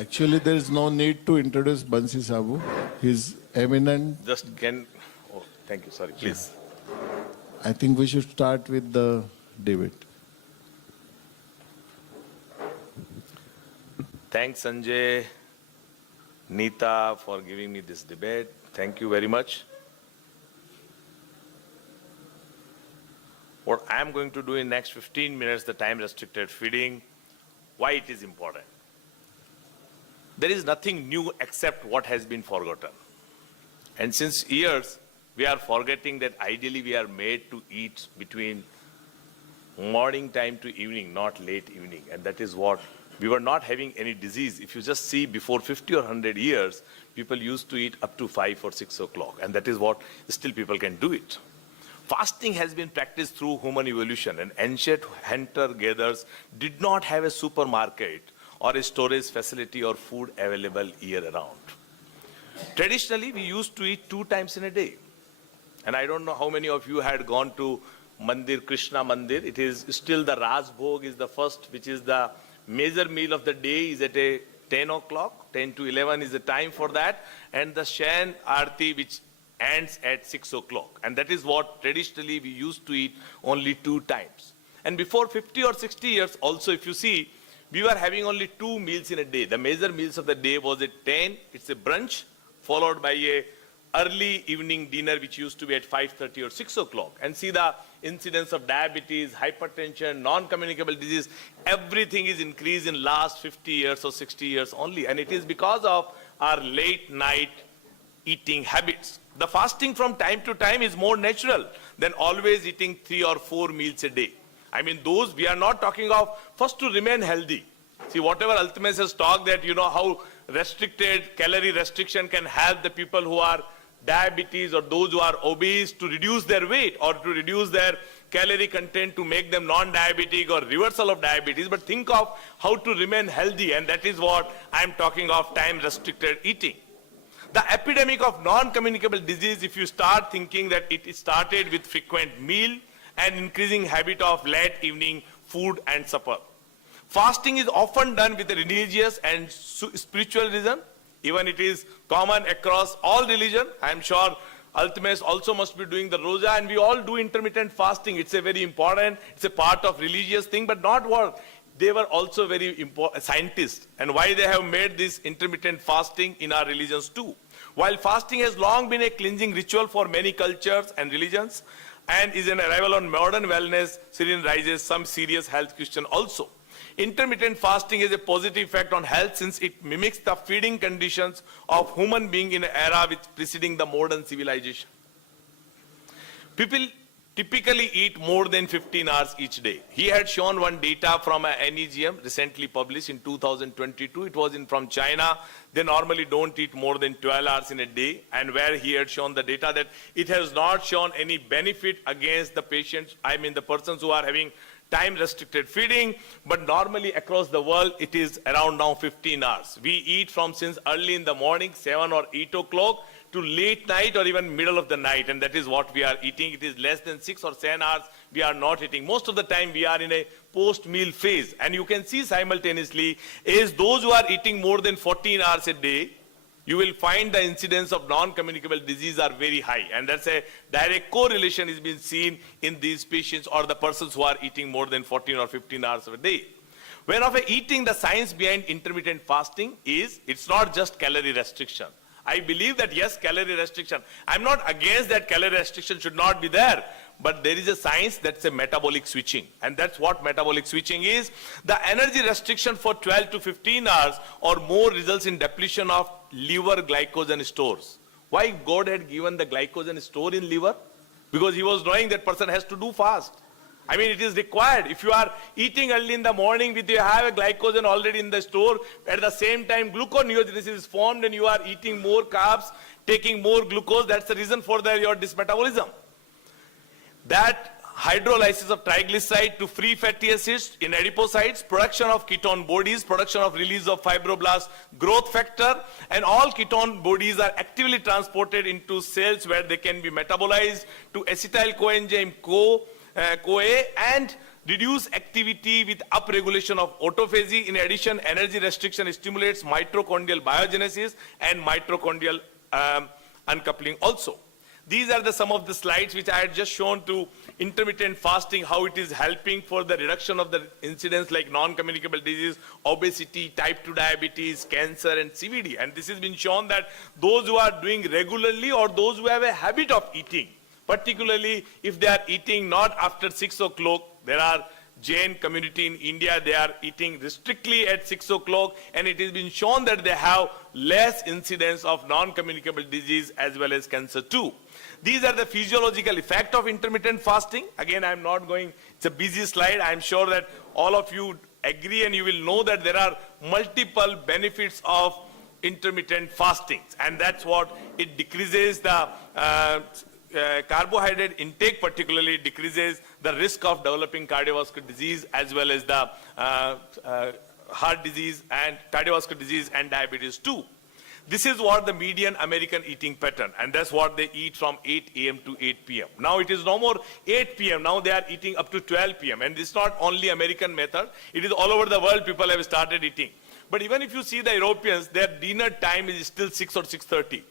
Actually, there is no need to introduce Banshi Saboo. He's eminent. Just can. Oh, thank you. Sorry, please. I think we should start with the debate. Thanks, Sanjay, Neeta, for giving me this debate. Thank you very much. What I am going to do in next 15 minutes, the time restricted feeding, why it is important. There is nothing new except what has been forgotten. And since years, we are forgetting that ideally we are made to eat between morning time to evening, not late evening. And that is what we were not having any disease. If you just see before 50 or 100 years, people used to eat up to 5 or 6 o'clock. And that is what still people can do it. Fasting has been practiced through human evolution, and ancient hunter-gatherers did not have a supermarket or a storage facility or food available year-round. Traditionally, we used to eat 2 times in a day. And I don't know how many of you had gone to Mandir, Krishna Mandir. It is still the Raj Bhog is the first, which is the major meal of the day, is at a 10 o'clock. 10 to 11 is the time for that. And the Shan Aarti, which ends at 6 o'clock. And that is what traditionally we used to eat only 2 times. And before 50 or 60 years, also if you see, we were having only 2 meals in a day. The major meals of the day was at 10, it's a brunch, followed by a early evening dinner, which used to be at 5:30 or 6 o'clock. And see the incidence of diabetes, hypertension, non-communicable disease, everything is increased in last 50 years or 60 years only. And it is because of our late night eating habits. The fasting from time to time is more natural than always eating 3 or 4 meals a day. I mean, those we are not talking of first to remain healthy. See, whatever Alchemist has talked that, you know, how restricted calorie restriction can help the people who are diabetes or those who are obese to reduce their weight or to reduce their calorie content to make them non-diabetic or reversal of diabetes. But think of how to remain healthy, and that is what I am talking of time-restricted eating. The epidemic of non-communicable disease, if you start thinking that it started with frequent meal and increasing habit of late evening food and supper. Fasting is often done with a religious and spiritual reason. Even it is common across all religion. I am sure Alchemists also must be doing the roja, and we all do intermittent fasting. It's a very important, it's a part of religious thing, but not what. They were also very important scientists, and why they have made this intermittent fasting in our religions too. While fasting has long been a cleansing ritual for many cultures and religions, and is an arrival on modern wellness, therein rises some serious health question also. Intermittent fasting has a positive effect on health since it mimics the feeding conditions of human being in an era which preceding the modern civilization. People typically eat more than 15 hours each day. He had shown one data from an NEGM recently published in 2022. It was from China. They normally don't eat more than 12 hours in a day, and where he had shown the data that it has not shown any benefit against the patients, I mean the persons who are having time-restricted feeding, but normally across the world it is around now 15 hours. We eat from since early in the morning, 7 or 8 o'clock, to late night or even middle of the night, and that is what we are eating. It is less than 6 or 7 hours we are not eating. Most of the time we are in a post-meal phase, and you can see simultaneously is those who are eating more than 14 hours a day, you will find the incidence of non-communicable disease are very high, and that's a direct correlation is being seen in these patients or the persons who are eating more than 14 or 15 hours a day. When of eating, the science behind intermittent fasting is, it's not just calorie restriction. I believe that yes, calorie restriction. I'm not against that calorie restriction should not be there, but there is a science that's a metabolic switching, and that's what metabolic switching is. The energy restriction for 12 to 15 hours or more results in depletion of liver glycogen stores. Why God had given the glycogen store in liver? Because he was knowing that person has to do fast. I mean, it is required. If you are eating early in the morning, with you have a glycogen already in the store, at the same time gluconeogenesis is formed and you are eating more carbs, taking more glucose, that's the reason for your dysmetabolism. That hydrolysis of triglyceride to free fatty acids in adipocytes, production of ketone bodies, production of release of fibroblast growth factor, and all ketone bodies are actively transported into cells where they can be metabolized to acetyl coenzyme CoA and reduce activity with upregulation of autophagy. In addition, energy restriction stimulates mitochondrial biogenesis and mitochondrial uncoupling also. These are some of the slides which I had just shown to intermittent fasting, how it is helping for the reduction of the incidence like non-communicable disease, obesity, type 2 diabetes, cancer, and CVD. And this has been shown that those who are doing regularly or those who have a habit of eating, particularly if they are eating not after 6 o'clock, there are Jain community in India, they are eating strictly at 6 o'clock, and it has been shown that they have less incidence of non-communicable disease as well as cancer too. These are the physiological effect of intermittent fasting. Again, I'm not going, it's a busy slide. I'm sure that all of you agree and you will know that there are multiple benefits of intermittent fasting, and that's what it decreases the carbohydrate intake, particularly decreases the risk of developing cardiovascular disease as well as the heart disease and cardiovascular disease and diabetes too. This is what the median American eating pattern, and that's what they eat from 8 a.m. to 8 p.m. Now it is no more 8 p.m. Now they are eating up to 12 p.m. And it's not only American method, it is all over the world people have started eating. But even if you see the Europeans, their dinner time is still 6 or 6:30.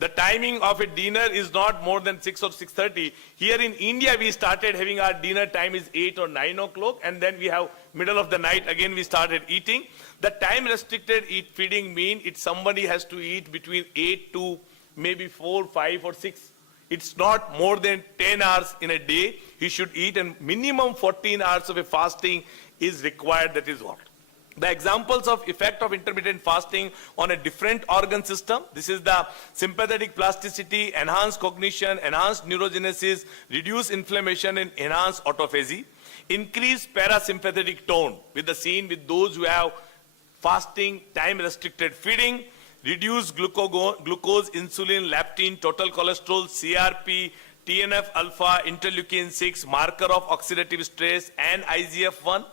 The timing of a dinner is not more than 6 or 6:30. Here in India, we started having our dinner time is 8 or 9 o'clock, and then we have middle of the night, again we started eating. The time restricted feeding mean it somebody has to eat between 8 to maybe 4, 5 or 6. It's not more than 10 hours in a day he should eat, and minimum 14 hours of a fasting is required. That is what. The examples of effect of intermittent fasting on a different organ system. This is the sympathetic plasticity, enhanced cognition, enhanced neurogenesis, reduce inflammation and enhance autophagy. Increase parasympathetic tone with the seen with those who have fasting, time restricted feeding. Reduce glucose, insulin, leptin, total cholesterol, CRP, TNF alpha, interleukin 6, marker of oxidative stress and IGF-1.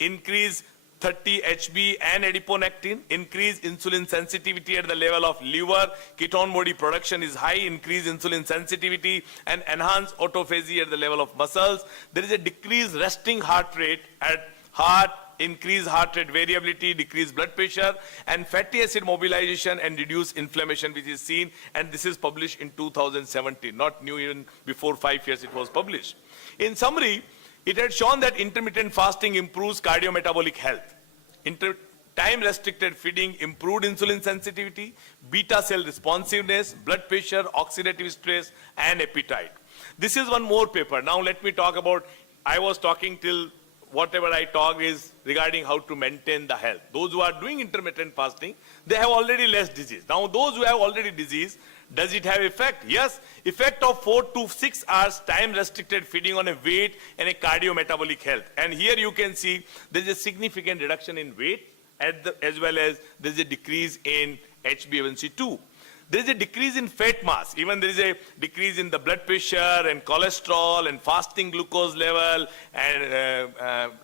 Increase 30 HB and adiponectin, increase insulin sensitivity at the level of liver, ketone body production is high, increase insulin sensitivity and enhance autophagy at the level of muscles. There is a decreased resting heart rate at heart, increase heart rate variability, decrease blood pressure, and fatty acid mobilization and reduce inflammation, which is seen, and this is published in 2017, not new, even before 5 years it was published. In summary, it had shown that intermittent fasting improves cardiometabolic health. Time-restricted feeding improved insulin sensitivity, beta cell responsiveness, blood pressure, oxidative stress, and appetite. This is one more paper. Now let me talk about, I was talking till whatever I talk is regarding how to maintain the health. Those who are doing intermittent fasting, they have already less disease. Now those who have already disease, does it have effect? Yes. Effect of 4 to 6 hours time restricted feeding on a weight and a cardiometabolic health. And here you can see there is a significant reduction in weight as well as there is a decrease in HbA1c2. There is a decrease in fat mass. Even there is a decrease in the blood pressure and cholesterol and fasting glucose level and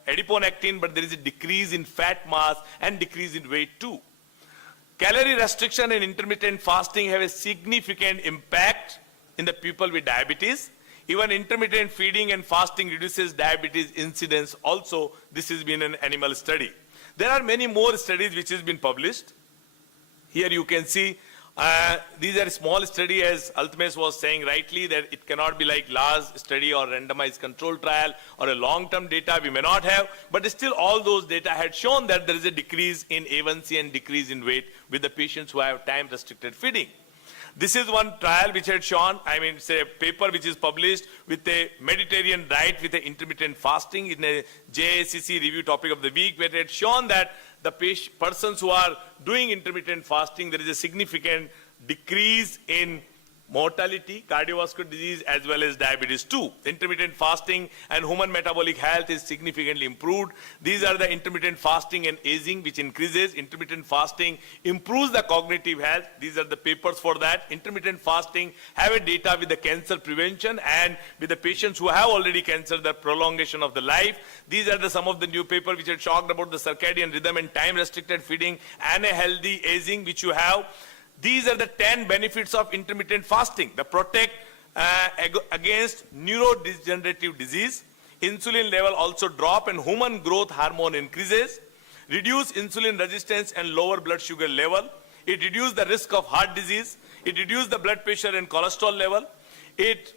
adiponectin, but there is a decrease in fat mass and decrease in weight too. Calorie restriction and intermittent fasting have a significant impact in the people with diabetes. Even intermittent feeding and fasting reduces diabetes incidence also. This has been an animal study. There are many more studies which has been published. Here you can see these are small study, as Altmesh was saying rightly, that it cannot be like large study or randomized control trial or a long-term data we may not have, but still all those data had shown that there is a decrease in A1C and decrease in weight with the patients who have time-restricted feeding. This is one trial which had shown, it's a paper which is published with a Mediterranean diet with a intermittent fasting in a JACC review topic of the week, where it had shown that the persons who are doing intermittent fasting, there is a significant decrease in mortality, cardiovascular disease, as well as diabetes too. Intermittent fasting and human metabolic health is significantly improved. These are the intermittent fasting and aging, which increases. Intermittent fasting improves the cognitive health. These are the papers for that. Intermittent fasting have a data with the cancer prevention and with the patients who have already cancer, the prolongation of the life. These are some of the new papers which had talked about the circadian rhythm and time restricted feeding and a healthy aging, which you have. These are the 10 benefits of intermittent fasting. They protect against neurodegenerative disease, insulin level also drop and human growth hormone increases, reduce insulin resistance and lower blood sugar level. It reduces the risk of heart disease. It reduces the blood pressure and cholesterol level. It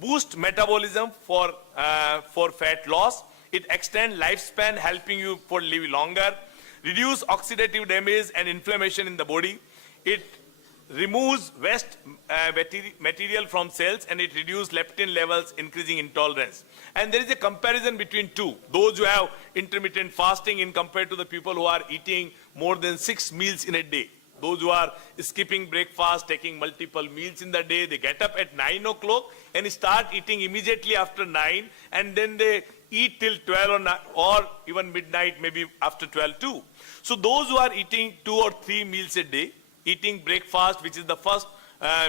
boosts metabolism for fat loss. It extends lifespan, helping you for live longer. Reduce oxidative damage and inflammation in the body. It removes waste material from cells and it reduces leptin levels, increasing intolerance. And there is a comparison between two. Those who have intermittent fasting in compared to the people who are eating more than 6 meals in a day. Those who are skipping breakfast, taking multiple meals in the day, they get up at 9 o'clock and start eating immediately after 9, and then they eat till 12 or even midnight, maybe after 12 too. So those who are eating 2 or 3 meals a day, eating breakfast, which is the first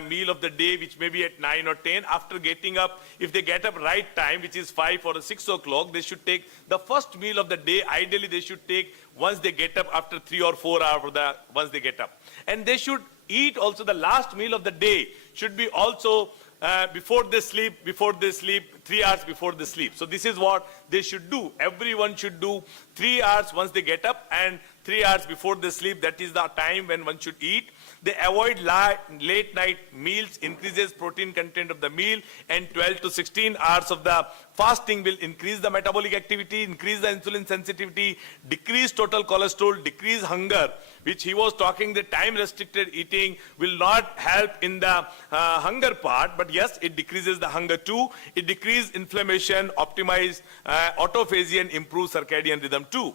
meal of the day, which may be at 9 or 10, after getting up, if they get up right time, which is 5 or 6 o'clock, they should take the first meal of the day. Ideally, they should take once they get up after 3 or 4 hours once they get up. And they should eat also the last meal of the day should be also before they sleep, 3 hours before they sleep. So this is what they should do. Everyone should do 3 hours once they get up and 3 hours before they sleep. That is the time when one should eat. They avoid late night meals, increases protein content of the meal, and 12 to 16 hours of the fasting will increase the metabolic activity, increase the insulin sensitivity, decrease total cholesterol, decrease hunger, which he was talking the time restricted eating will not help in the hunger part, but yes, it decreases the hunger too. It decreases inflammation, optimize autophagy and improve circadian rhythm too.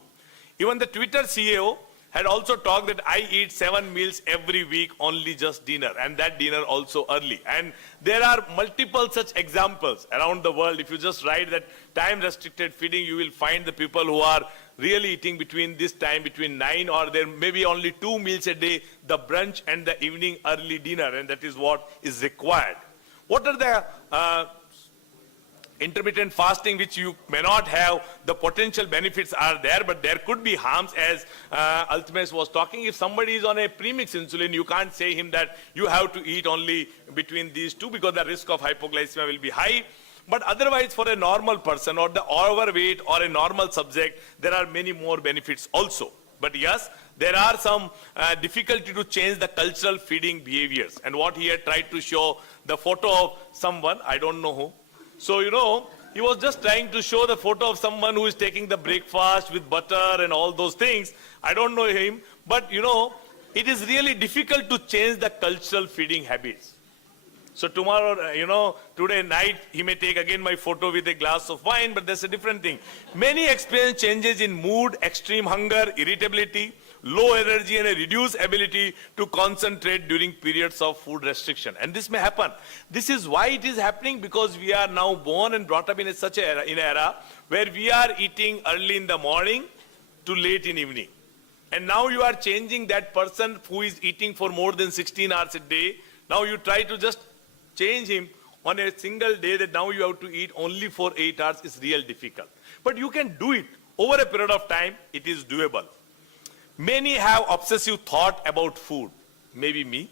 Even the Twitter CEO had also talked that I eat 7 meals every week, only just dinner, and that dinner also early. And there are multiple such examples around the world. If you just write that time restricted feeding, you will find the people who are really eating between this time, between 9 or there may be only 2 meals a day, the brunch and the evening early dinner, and that is what is required. What are the intermittent fasting, which you may not have, the potential benefits are there, but there could be harms, as Altemes was talking. If somebody is on a premix insulin, you can't say him that you have to eat only between these two because the risk of hypoglycemia will be high. But otherwise, for a normal person or the overweight or a normal subject, there are many more benefits also. But yes, there are some difficulty to change the cultural feeding behaviors. And what he had tried to show, the photo of someone, I don't know who. So, he was just trying to show the photo of someone who is taking the breakfast with butter and all those things. I don't know him, but it is really difficult to change the cultural feeding habits. So tomorrow, today night, he may take again my photo with a glass of wine, but that's a different thing. Many experience changes in mood, extreme hunger, irritability, low energy, and a reduced ability to concentrate during periods of food restriction. And this may happen. This is why it is happening, because we are now born and brought up in such an era where we are eating early in the morning to late in evening. And now you are changing that person who is eating for more than 16 hours a day. Now you try to just change him on a single day that now you have to eat only for 8 hours is real difficult. But you can do it over a period of time. It is doable. Many have obsessive thought about food. Maybe me.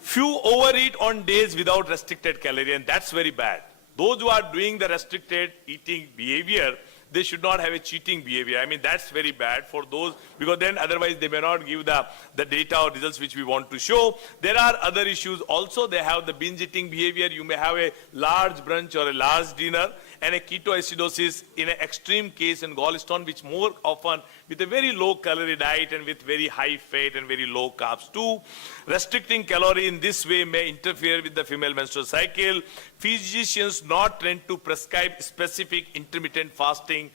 Few overeat on days without restricted calorie, and that's very bad. Those who are doing the restricted eating behavior, they should not have a cheating behavior. I mean, that's very bad for those, because then otherwise they may not give the data or results which we want to show. There are other issues also. They have the binge eating behavior. You may have a large brunch or a large dinner, and a ketoacidosis in an extreme case in gallstone, which more often with a very low calorie diet and with very high fat and very low carbs too. Restricting calorie in this way may interfere with the female menstrual cycle. Physicians not trained to prescribe specific intermittent fasting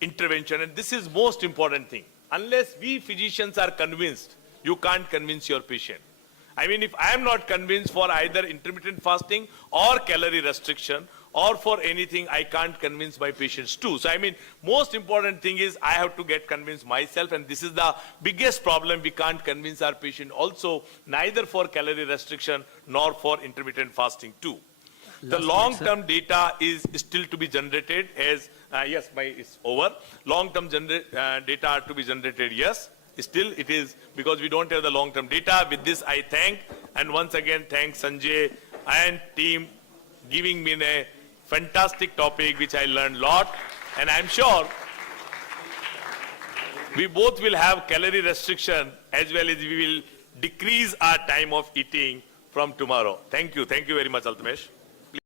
intervention, and this is most important thing. Unless we physicians are convinced, you can't convince your patient. I mean, if I am not convinced for either intermittent fasting or calorie restriction or for anything, I can't convince my patients too. So I mean, most important thing is I have to get convinced myself, and this is the biggest problem. We can't convince our patient also, neither for calorie restriction nor for intermittent fasting too. The long-term data is still to be generated as, yes, it's over. Long-term data are to be generated, yes. Still it is, because we don't have the long-term data. With this, I thank, and once again thank Sanjay and team giving me a Fantastic topic, which I learned a lot. And I'm sure we both will have calorie restriction as well as we will decrease our time of eating from tomorrow. Thank you. Thank you very much, Altamesh.